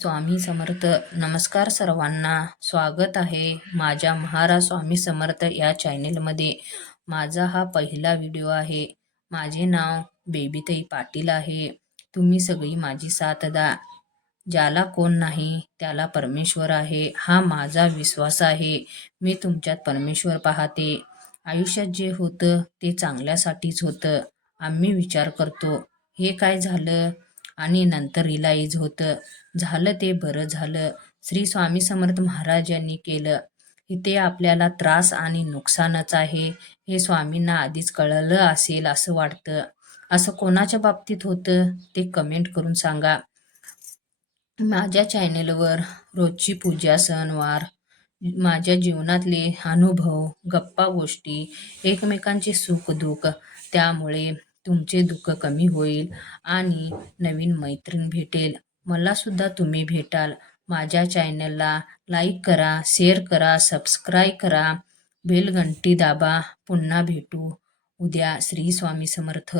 स्वामी समर्थ नमस्कार सर्वांना. स्वागत आहे माझ्या महाराज स्वामी समर्थ या चॅनेलमध्ये. माझा हा पहिला व्हिडिओ आहे. माझे नाव बेबीताई पाटील आहे. तुम्ही सगळी माझी साथ द्या. ज्याला कोण नाही त्याला परमेश्वर आहे. हा माझा विश्वास आहे. मी तुमच्यात परमेश्वर पाहते. आयुष्यात जे होतं ते चांगल्यासाठीच होतं. आम्ही विचार करतो. हे काय झालं? आणि नंतर रिलाईज होतं. झालं ते बरं झालं. श्री स्वामी समर्थ महाराज यांनी केलं. इथे आपल्याला त्रास आणि नुकसानच आहे. हे स्वामींना आधीच कळलं असेल असं वाटतं. असं कोणाच्या बाबतीत होतं? ते कमेंट करून सांगा. माझ्या चॅनेलवर रोजची पूजा सणवार माझ्या जीवनातले अनुभव गप्पा गोष्टी एकमेकांचे सुख दुःख त्यामुळे तुमचे दुःख कमी होईल आणि नवीन मैत्रीण भेटेल. मला सुद्धा तुम्ही भेटाल. माझ्या चॅनलला लाईक करा शेअर करा सबस्क्राईब करा. बेलघंटी दाबा. पुन्हा भेटू. उद्या श्री स्वामी समर्थ.